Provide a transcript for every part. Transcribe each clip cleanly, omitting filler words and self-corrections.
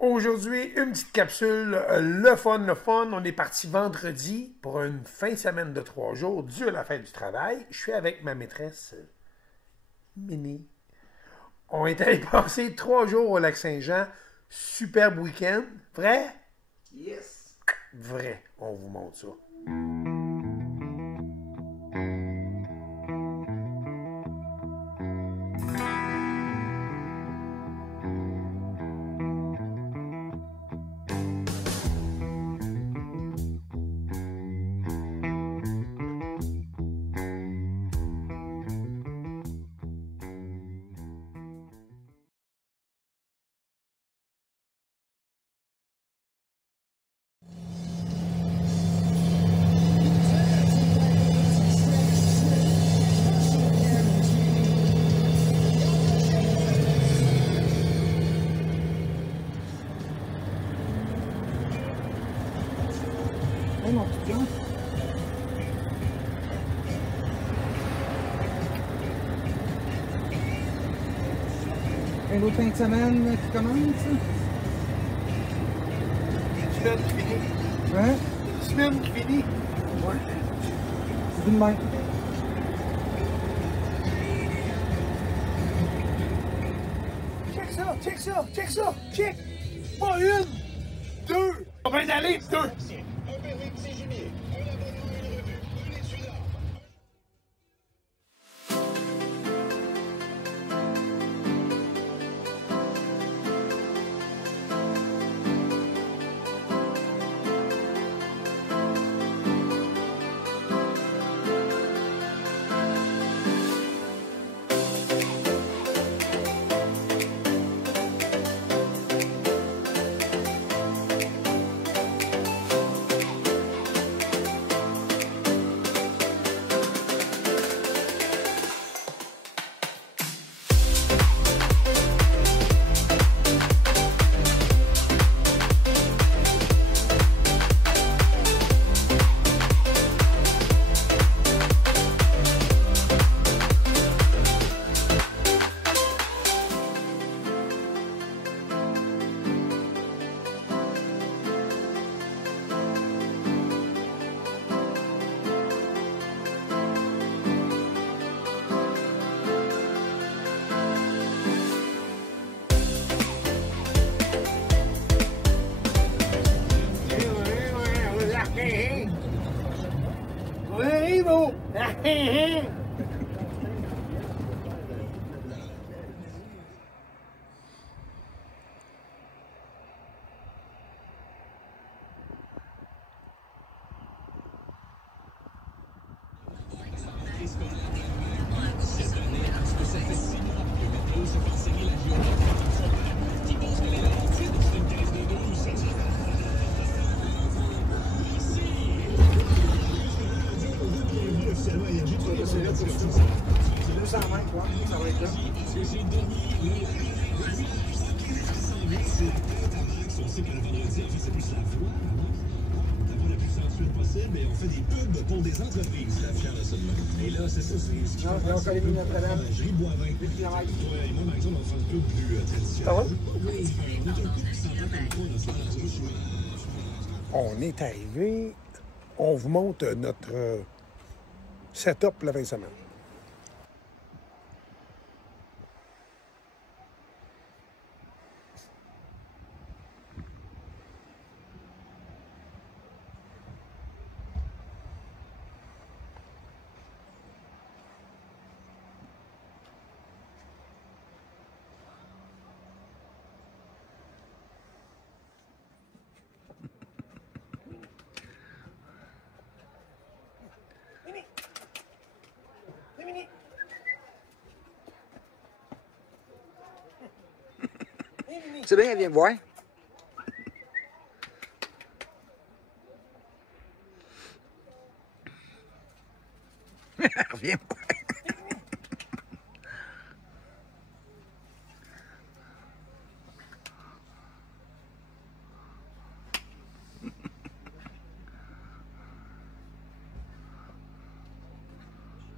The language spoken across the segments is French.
Aujourd'hui, une petite capsule, le fun. On est parti vendredi pour une fin de semaine de 3 jours, dû à la fête du travail. Je suis avec ma maîtresse, Minnie. On est allé passer 3 jours au Lac-Saint-Jean. Superbe week-end. Vrai? Yes. Vrai. On vous montre ça. Hey, mon petit John. Un autre fin de semaine qui commence. Semaine qui finit. Hein? Semaine qui finit. Ouais. C'est une main. Check ça, check ça, check ça, check. Pas une, deux. On va y aller, deux. C'est 220, quoi. Ça va être là. On sait que le vendredi, c'est plus la foi. D'avoir le plus sensuel possible et on fait des pubs pour des entreprises. La fière de ça. Et là, c'est ça, c'est. Non, on s'est mis Notre-Dame. Je ris bois 20. Des kilomètres. Ouais, et moi, par exemple, on fait une pub plus traditionnelle. Ça va? Oui, on est un peu plus sympa comme quoi, là, ça va toujours jouer. On est arrivé. On vous montre notre setup pour la fin de semaine. C'est bien, viens me voir. Reviens me voir.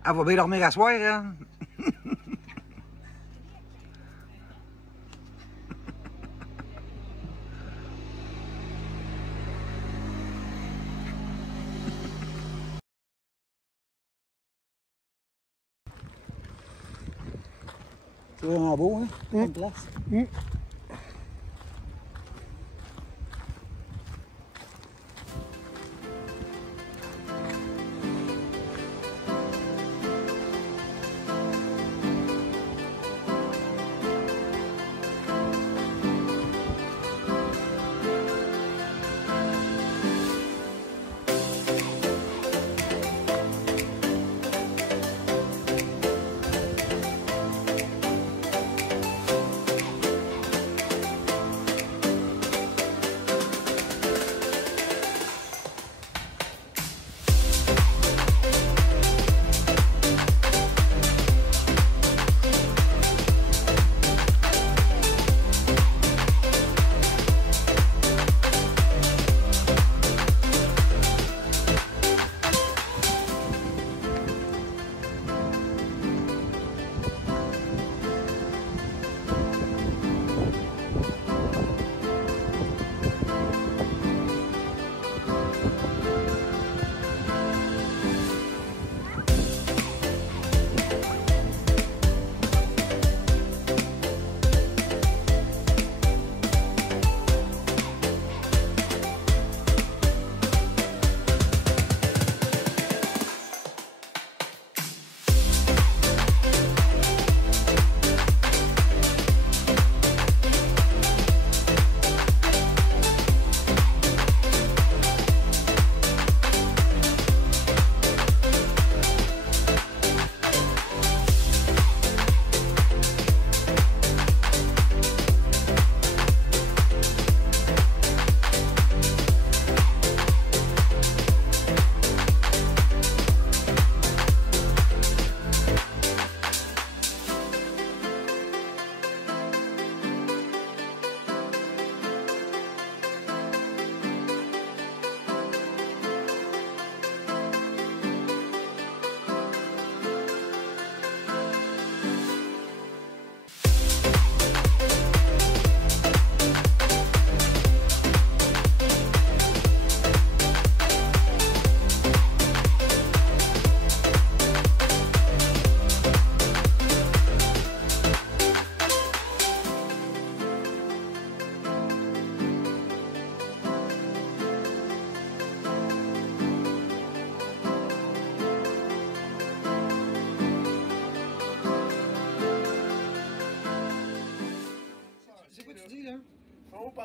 Elle va bien dormir à soir, hein? C'est vraiment beau, hein? Bonne place.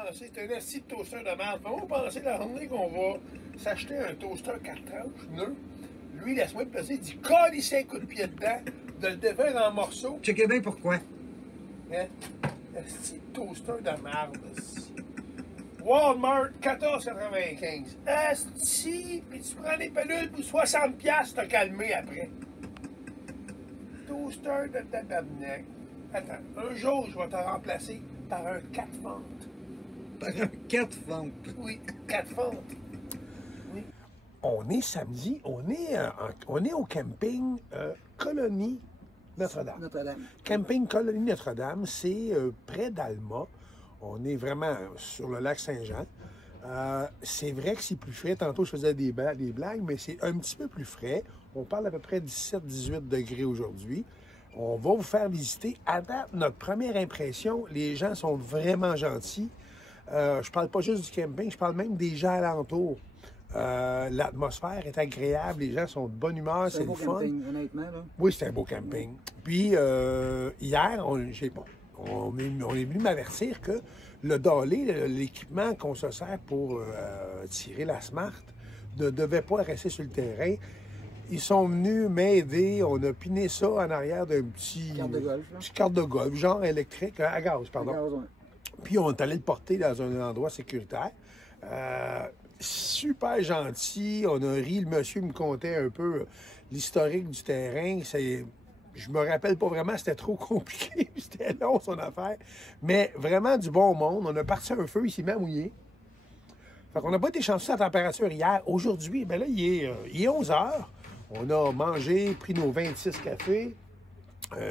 penser, c'est un assis de toaster de merde. On va penser la journée qu'on va s'acheter un toaster 4 tranches, neuf. Lui, laisse-moi le passer, il dit, calisse un coup de pied dedans, de le défaire en morceaux. Checkez bien pourquoi. Hein? Assis de toaster de merde. Walmart, 14,95. Asti, puis tu prends les pelules pour 60$, t'as calmé après. Toaster de tabarnak. Attends, un jour, je vais te remplacer par un 4 fentes. Par un 4 fentes. Oui, 4 fentes. Oui. On est samedi, on est au camping Colonie Notre-Dame. Notre-Dame. Camping Colonie Notre-Dame, c'est près d'Alma. On est vraiment sur le lac Saint-Jean. C'est vrai que c'est plus frais. Tantôt, je faisais des blagues, mais c'est un petit peu plus frais. On parle à peu près 17-18 degrés aujourd'hui. On va vous faire visiter. À date, notre première impression, les gens sont vraiment gentils. Je parle pas juste du camping, je parle même des gens alentours. L'atmosphère est agréable, les gens sont de bonne humeur, c'est le fun. Camping, honnêtement, là. Oui, c'est un beau camping. Puis, hier, on est venu m'avertir que le dolly, l'équipement qu'on se sert pour tirer la Smart, ne devait pas rester sur le terrain. Ils sont venus m'aider. On a piné ça en arrière d'un petit carte de golf, genre électrique, à gaz, pardon. À gaz, ouais. Puis on est allé le porter dans un endroit sécuritaire. Super gentil. On a ri. Le monsieur me contait un peu l'historique du terrain. Je me rappelle pas vraiment, c'était trop compliqué. C'était long, son affaire. Mais vraiment du bon monde. On a parti un feu, il s'est mis à mouiller. Fait qu'on n'a pas été chanceux à la température hier. Aujourd'hui, ben là, il est 11 h. On a mangé, pris nos 26 cafés,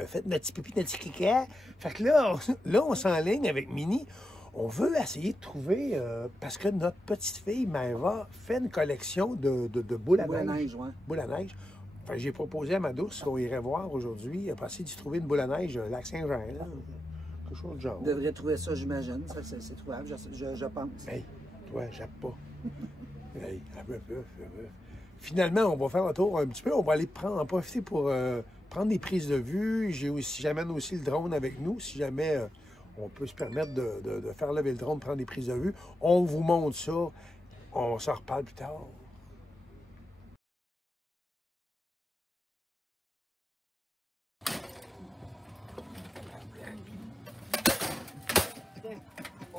fait notre petit pipi, notre petit caca. Fait que là, on s'enligne avec Mini. On veut essayer de trouver, parce que notre petite fille, Maëva, fait une collection de boules à neige. Ouais. Boules à neige. Fait que j'ai proposé à ma douce qu'on irait voir aujourd'hui, pour essayer d'y trouver une boule à neige, lac Saint-Jean, là. Quelque chose de genre. Vous devriez trouver ça, j'imagine. Ça, c'est trouvable, je pense. Hey, toi, jappe pas. Hey, finalement, on va faire un tour un petit peu. On va aller en profiter pour prendre des prises de vue. J'amène aussi le drone avec nous, si jamais on peut se permettre de faire lever le drone, prendre des prises de vue. On vous montre ça. On s'en reparle plus tard.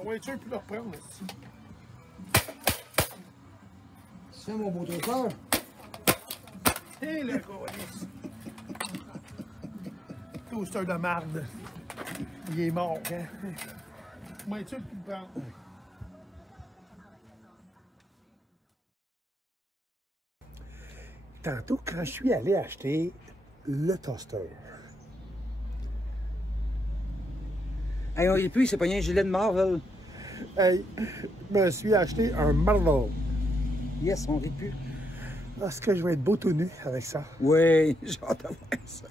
On va être sûr de plus le reprendre ici. C'est mon beau trotteur. Hé, le colis! Toaster de marde. Il est mort, hein? On va être sûr de plus le prendre. Tantôt, quand je suis allé acheter le toaster, Hey, on rit plus, il s'est pogné un gilet de Marvel. hey, je me suis acheté un Marvel. Yes, on rit plus. Est-ce que je vais être beau tout nu avec ça? Oui, j'ai hâte de voir ça.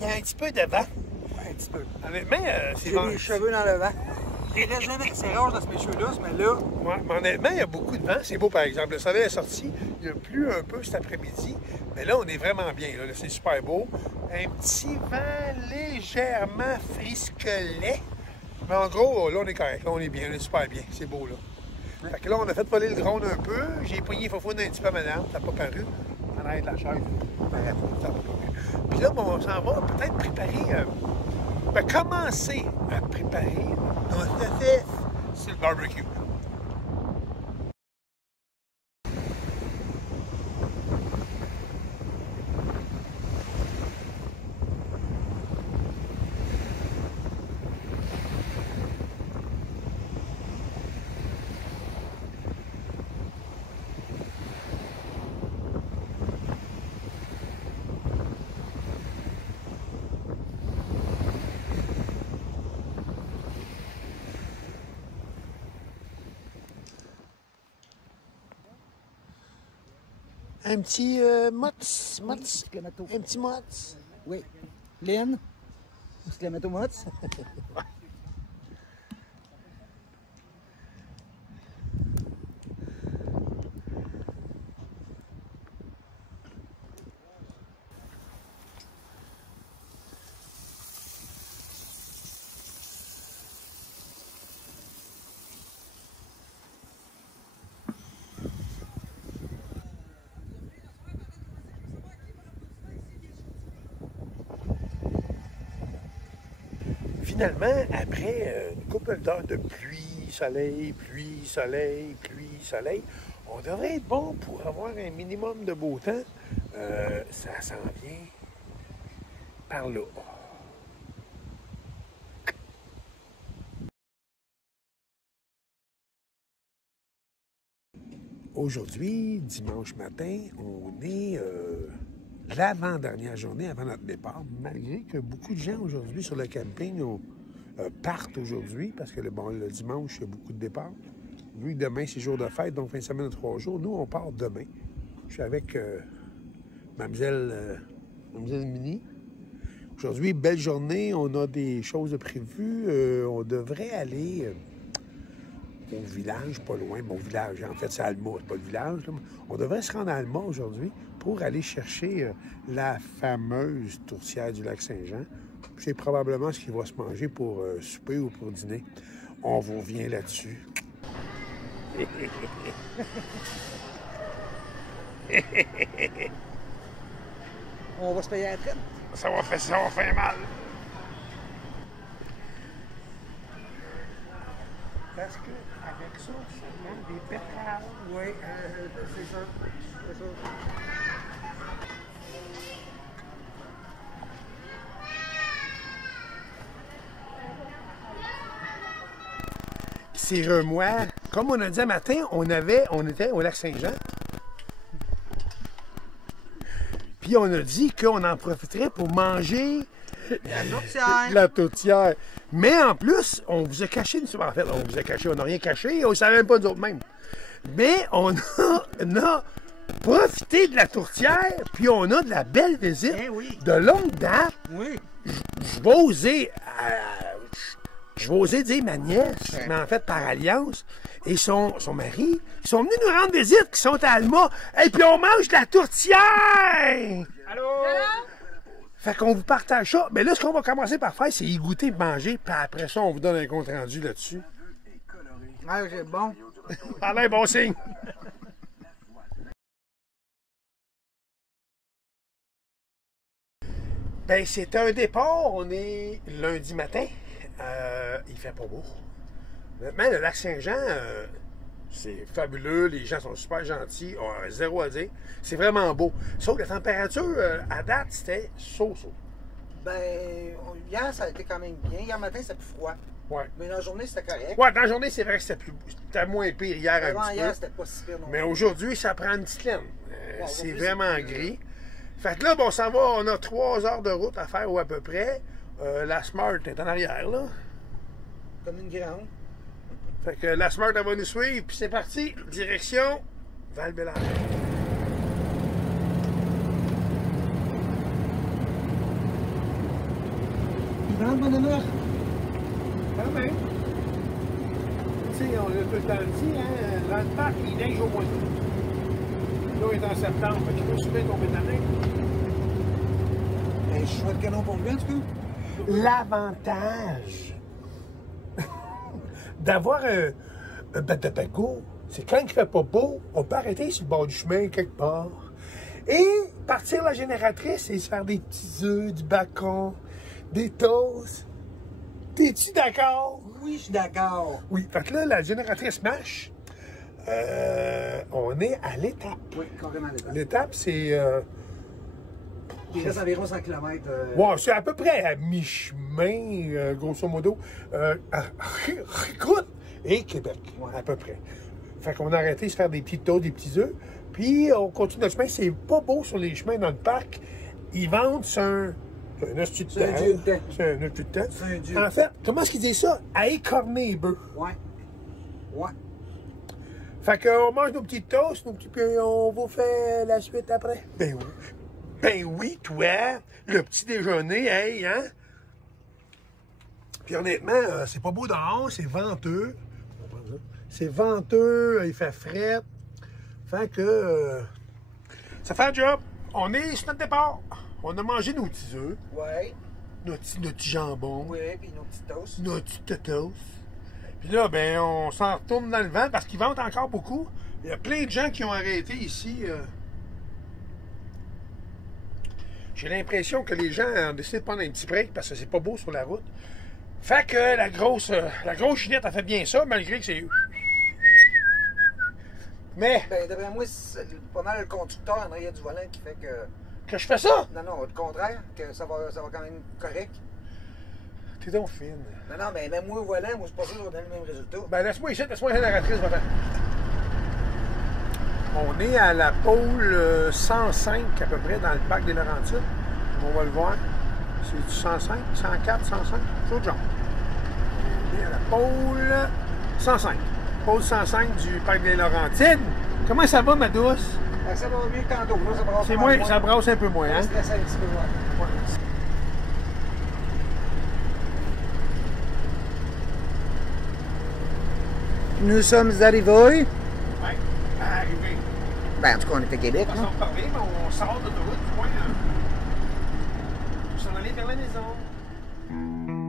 Il y a un petit peu de vent. Un petit peu. Honnêtement, c'est J'ai les cheveux dans le vent. Je les laisse jamais. C'est rare de ces cheveux-là, mais là. Ouais, mais honnêtement, il y a beaucoup de vent. C'est beau, par exemple. Le soleil est sorti. Il a plu un peu cet après-midi. Mais là, on est vraiment bien. Là, c'est super beau. Un petit vent légèrement frisquelet. Mais en gros, là, on est correct. Là, on est bien. On est super bien. C'est beau, là. Ouais. Fait que là, on a fait voler le drone un peu. J'ai pogné Fofone un petit peu, madame. Ça n'a pas paru. En arrière de la chaise. Ça n'a pas paru. Puis là, bon, on s'en va peut-être préparer va commencer à préparer notre fait sur le barbecue. Un petit motz, un petit motz. Oui. Lynn, Clamato Motz. Finalement, après une couple d'heures de pluie, soleil, pluie, soleil, pluie, soleil, on devrait être bon pour avoir un minimum de beau temps. Ça s'en vient par là. Aujourd'hui, dimanche matin, on est l'avant-dernière journée avant notre départ, malgré que beaucoup de gens aujourd'hui sur le camping partent aujourd'hui, parce que le dimanche, il y a beaucoup de départs. Vu que demain, c'est jour de fête, donc fin de semaine de 3 jours, nous, on part demain. Je suis avec mademoiselle Minnie. Aujourd'hui, belle journée, on a des choses prévues. On devrait aller au village, pas loin. Bon, village, en fait, c'est Alma, c'est pas le village. Là. On devrait se rendre à Alma aujourd'hui pour aller chercher la fameuse tourtière du lac Saint-Jean. C'est probablement ce qui va se manger pour souper ou pour dîner. On vous revient là-dessus. On va se payer la traite. Ça va faire mal. Parce que avec ça, ça manque des pétales. Oui, c'est ça. C'est ça. C'est moi. Comme on a dit un matin, on était au lac Saint-Jean. Puis on a dit qu'on en profiterait pour manger la tourtière. Mais en plus, on vous a caché une... En fait, on vous a caché, on n'a rien caché, on ne savait même pas nous autres mêmes. Mais on a profité de la tourtière, puis on a de la belle visite de longue date. Oui. Je vais oser dire ma nièce, mais en fait par alliance, et son mari, ils sont venus nous rendre visite, qui sont à Alma, et puis on mange de la tourtière! Allô? Fait qu'on vous partage ça. Mais là, ce qu'on va commencer par faire, c'est y goûter et manger, puis après ça, on vous donne un compte rendu là-dessus. Ah, c'est bon. Allez, bon signe! Ben, c'est un départ, on est lundi matin. Il fait pas beau. Maintenant, le lac Saint-Jean, c'est fabuleux. Les gens sont super gentils. On a zéro à dire. C'est vraiment beau. Sauf que la température, à date, c'était so-so. Ben, hier, ça a été quand même bien. Hier matin, c'était plus froid. Ouais. Mais dans la journée, c'était correct. Ouais, dans la journée, c'est vrai que c'était moins pire hier un Avant petit hier, peu. c'était pas si pire non Mais plus. aujourd'hui, ça prend une petite laine. C'est aujourd'hui, vraiment c'est- gris. Fait que là, bon, on s'en va. On a 3 heures de route à faire ou à peu près. La Smart est en arrière, là. Comme une grande. Fait que la Smart, elle va nous suivre. Puis c'est parti. Direction Val-Bélair. Il rentre, mon honneur. Quand même. Tu sais, on a tout le temps dit, hein, dans le parc, il neige au mois d'août. Là, on est en septembre, fait qu'il peut super tomber de la neige. Ben, je souhaite canon pour lui, en tout cas. L'avantage d'avoir un bateau, c'est quand il fait pas beau, on peut arrêter sur le bord du chemin quelque part et partir la génératrice et se faire des petits œufs, du bacon, des toasts. T'es-tu d'accord? Oui, je suis d'accord. Oui, fait que là, la génératrice marche. On est à l'étape. Oui, carrément l'étape. L'étape, c'est... Il reste environ 100 km. Ouais, c'est à peu près à mi-chemin, grosso modo. Ricoute et Québec, Ouais. à peu près. Fait qu'on a arrêté de se faire des petites toasts, des petits œufs. Puis on continue notre chemin. C'est pas beau sur les chemins dans le parc. Ils vendent sur un... C'est un hostie de C'est un temps. dieu de temps. C'est un hostie de temps. C'est un dieu. En fait, comment est-ce qu'ils disent ça? À écorner les bœufs. Ouais. Ouais. Fait qu'on mange nos petites toasts, puis on vous fait la suite après. Ben oui. Ben oui, toi, le petit déjeuner, hey, hein? Puis honnêtement, c'est pas beau dehors, c'est venteux. C'est venteux, il fait frais. Fait que ça fait un job. On est sur notre départ. On a mangé nos petits œufs, Ouais. nos petits jambons, Oui, puis nos petites toasts. nos petites toasts. Puis là, ben, on s'en retourne dans le vent parce qu'ils vendent encore beaucoup. Il y a plein de gens qui ont arrêté ici. J'ai l'impression que les gens ont décidé de prendre un petit break parce que c'est pas beau sur la route. Fait que la grosse chinette a fait bien ça, malgré que c'est... Mais, Ben, d'après moi, c'est pas mal le conducteur en arrière du volant qui fait que. que je fais ça? Non, non, le contraire, que ça va quand même correct. T'es donc fine. Non, non, mais même moi au volant, moi, je suis pas sûr que je vais donner le même résultat. Ben, laisse-moi ici, laisse-moi la génératrice, va-t'en. On est à la pôle 105 à peu près dans le parc des Laurentides. On va le voir. C'est du 105, 104, 105, c'est autre genre. On est à la pôle 105. Pôle 105 du parc des Laurentides. Comment ça va, ma douce? Fait que ça va mieux que tantôt. Là, ça brasse C'est pas mal moins, ça brasse un peu moins, hein? Ça stresse un petit peu, ouais. Ouais. Nous sommes arrivés. Ouais, arrivé. Ben, en tout cas, on est à Québec, On va s'en reparler, mais on sort de l'autoroute du moins. Pour s'en aller vers la maison.